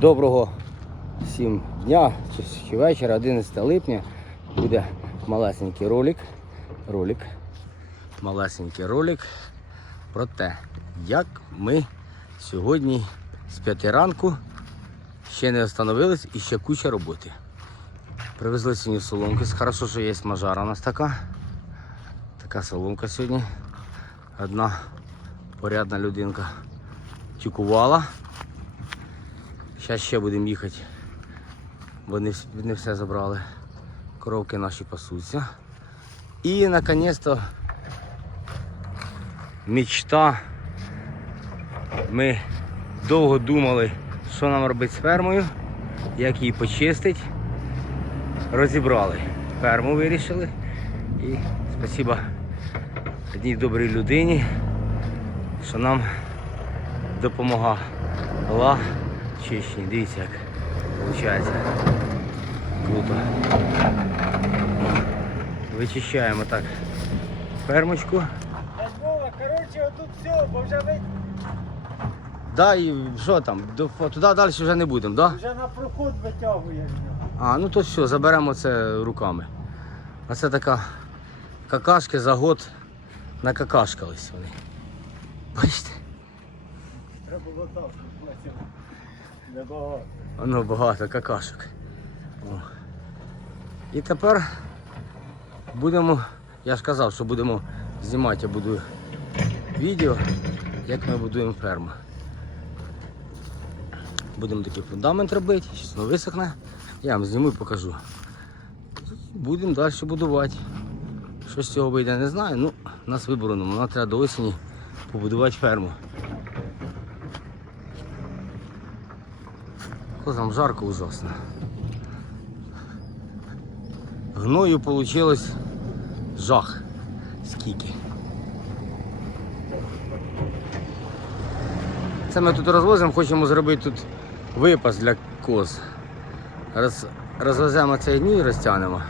Доброго всім дня чи, вечора, 11 липня. Буде малесенький ролик. Ролик. Малесенький ролик про те, як ми сьогодні з 5 ранку ще не встановились і ще куча роботи. Привезли сьогодні соломки. Хорошо, що є мажара у нас така. Така соломка сьогодні. Одна порядна людинка тюкувала. Зараз ще будемо їхати, бо не, не все забрали. Коровки наші пасуться. І наконець-то мечта. Ми довго думали, що нам робити з фермою, як її почистити. Розібрали. Ферму вирішили. І спасибо одній добрій людині, що нам допомагала Чечні. Дивіться, як виходить. Круто. Вичищаємо так фермочку. Коротше, отут все, бо вже ми Да, і що там? Туди далі вже не будемо, да? вже на проход витягуємо. А, ну то все, заберемо це руками. А це така какашки за год накакашкались вони. Бачите? Треба було так, щоб небагато. Воно багато какашок. О. І тепер будемо, я ж казав, що будемо знімати, я буду відео, як ми будуємо ферму. Будемо такий фундамент робити, щось воно висохне. Я вам зніму і покажу. Будемо далі будувати. Що з цього вийде, не знаю. Ну, нас вибору нема. Нам треба до осені побудувати ферму. О, там жарко ужасно. Гною получилось жах. Скільки. Це ми тут розвозимо, хочемо зробити тут випас для коз. Роз, розвеземо цей гній, розтягнемо,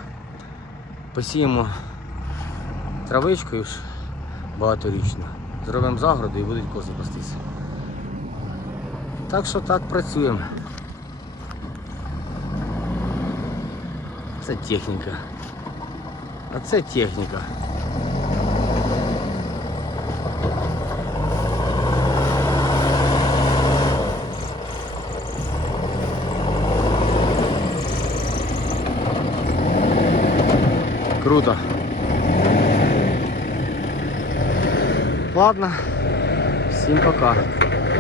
посіємо травичкою ж багаторічну, зробимо загороду і будуть кози пастися. Так що так працюємо. Це техніка. А це техніка. Круто. Ладно, всім пока.